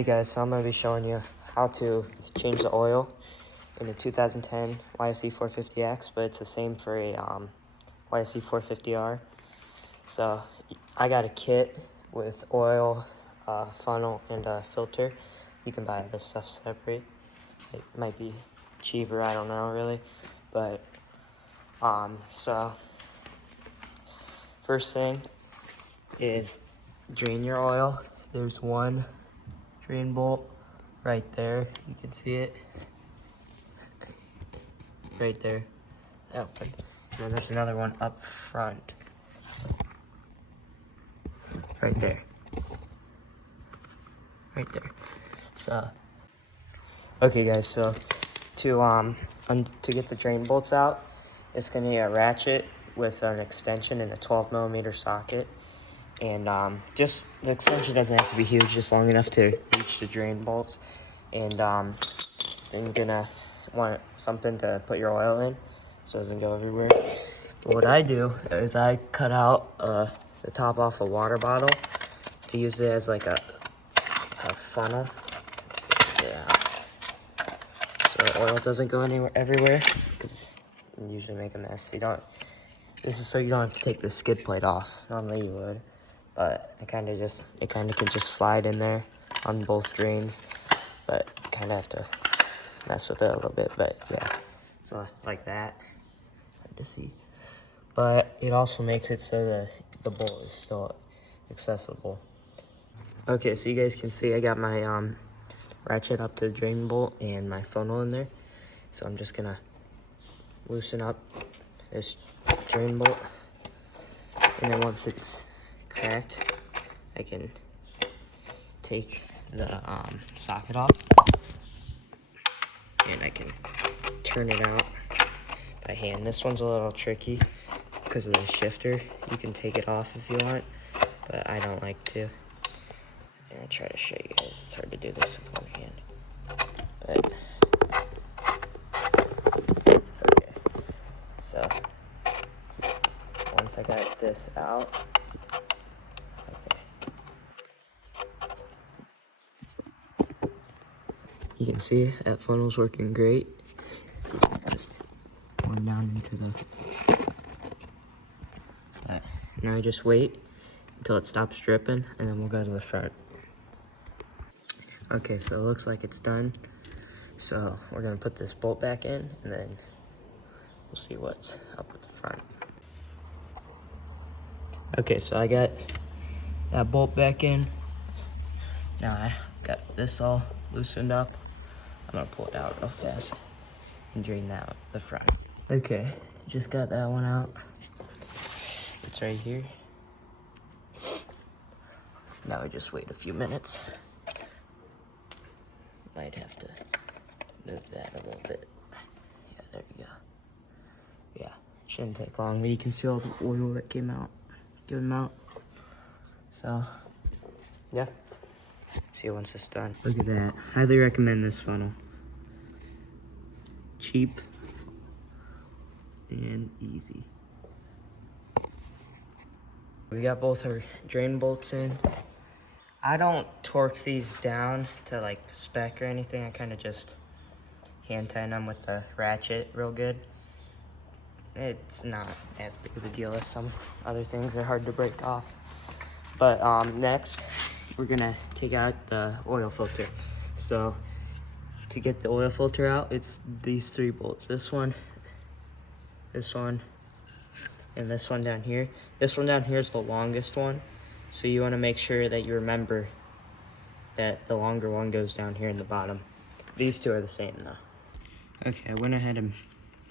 Hey guys, so I'm going to be showing you how to change the oil in a 2010 YFC 450X, but it's the same for a YFC 450R. So I got a kit with oil, funnel, and a filter. You can buy this stuff separate. It might be cheaper, I don't know really. But, so first thing is drain your oil. There's one drain bolt right there. You can see it right there. That one. And then there's another one up front. Right there. Right there. So, okay guys, so to get the drain bolts out, it's gonna need a ratchet with an extension and a 12mm socket. And just the extension doesn't have to be huge, just long enough to reach the drain bolts. And then you're gonna want something to put your oil in so it doesn't go everywhere. But what I do is I cut out the top off a water bottle to use it as like a funnel. Yeah. So the oil doesn't go everywhere, because you usually make a mess. This is so you don't have to take the skid plate off. Normally you would, but it kind of can just slide in there on both drains, but kind of have to mess with it a little bit. But yeah, so like that, hard to see. But it also makes it so the bolt is still accessible. Okay, so you guys can see I got my ratchet up to the drain bolt and my funnel in there. So I'm just gonna loosen up this drain bolt, and then once it's cracked, I can take the socket off, and I can turn it out by hand. This one's a little tricky because of the shifter. You can take it off if you want, but I don't like to. I'm gonna try to show you guys. It's hard to do this with one hand, but okay. So once I got this out, okay, you can see that funnel's working great. Just going down into the. Alright, now I just wait until it stops dripping, and then we'll go to the front. Okay, so it looks like it's done. So we're gonna put this bolt back in, and then we'll see what's up with the front. Okay, so I got that bolt back in. Now I got this all loosened up. I'm gonna pull it out real fast and drain out the front. Okay, just got that one out. It's right here. Now we just wait a few minutes. Might have to move that a little bit. Yeah, there we go. Yeah, shouldn't take long, but you can see all the oil that came out. So, yeah. See you once it's done. Look at that. Highly recommend this funnel. Cheap and easy. We got both our drain bolts in. I don't torque these down to like spec or anything. I kind of just hand tighten them with the ratchet real good. It's not as big of a deal as some other things. They're hard to break off. But next, we're gonna take out the oil filter. So to get the oil filter out, it's these 3 bolts. This one, and this one down here. This one down here is the longest one. So you wanna make sure that you remember that the longer one goes down here in the bottom. These 2 are the same though. Okay, I went ahead and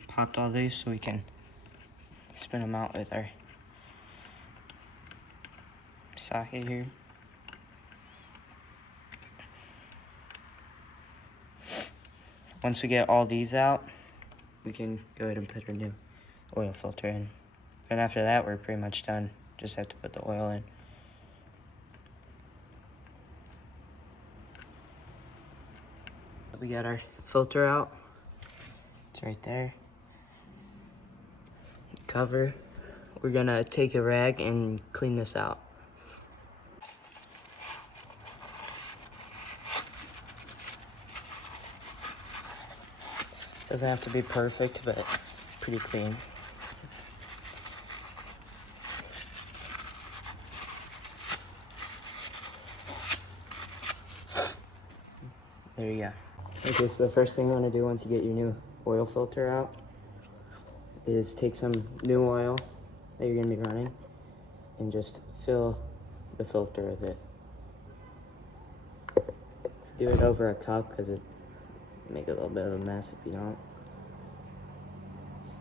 popped all these so we can spin them out with our socket here. Once we get all these out, we can go ahead and put our new oil filter in. And after that, we're pretty much done. Just have to put the oil in. We got our filter out. It's right there. Cover. We're gonna take a rag and clean this out. Doesn't have to be perfect, but pretty clean. There you go. Okay, so the first thing you want to do once you get your new oil filter out is take some new oil that you're going to be running and just fill the filter with it. Do it over a cup because it make a little bit of a mess if you don't.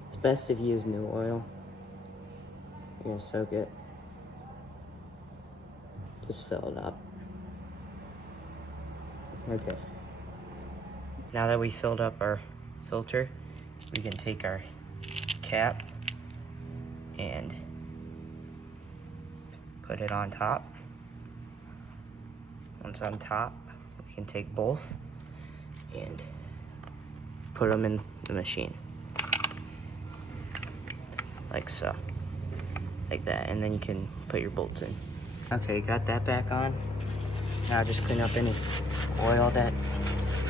It's best if you use new oil. You're going to soak it. Just fill it up. Okay. Now that we filled up our filter, we can take our cap and put it on top. Once on top, we can take both and put them in the machine. Like so. Like that, and then you can put your bolts in. Okay, got that back on. Now just clean up any oil that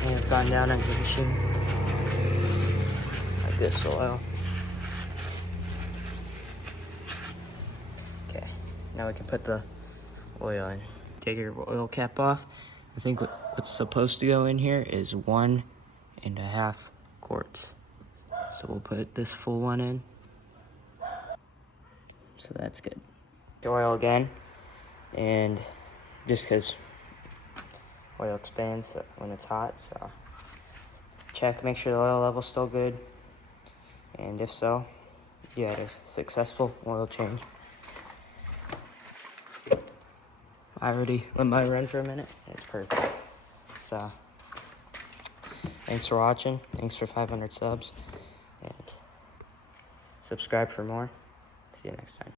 may have gone down on your machine. Like this oil. Okay, now we can put the oil in. Take your oil cap off. I think what's supposed to go in here is 1.5 quarts. So we'll put this full one in. So that's good. The oil again, and just because oil expands when it's hot, so check, make sure the oil level's still good, and if so, you had a successful oil change. I already let mine run for a minute. It's perfect. So, thanks for watching. Thanks for 500 subs, and subscribe for more. See you next time.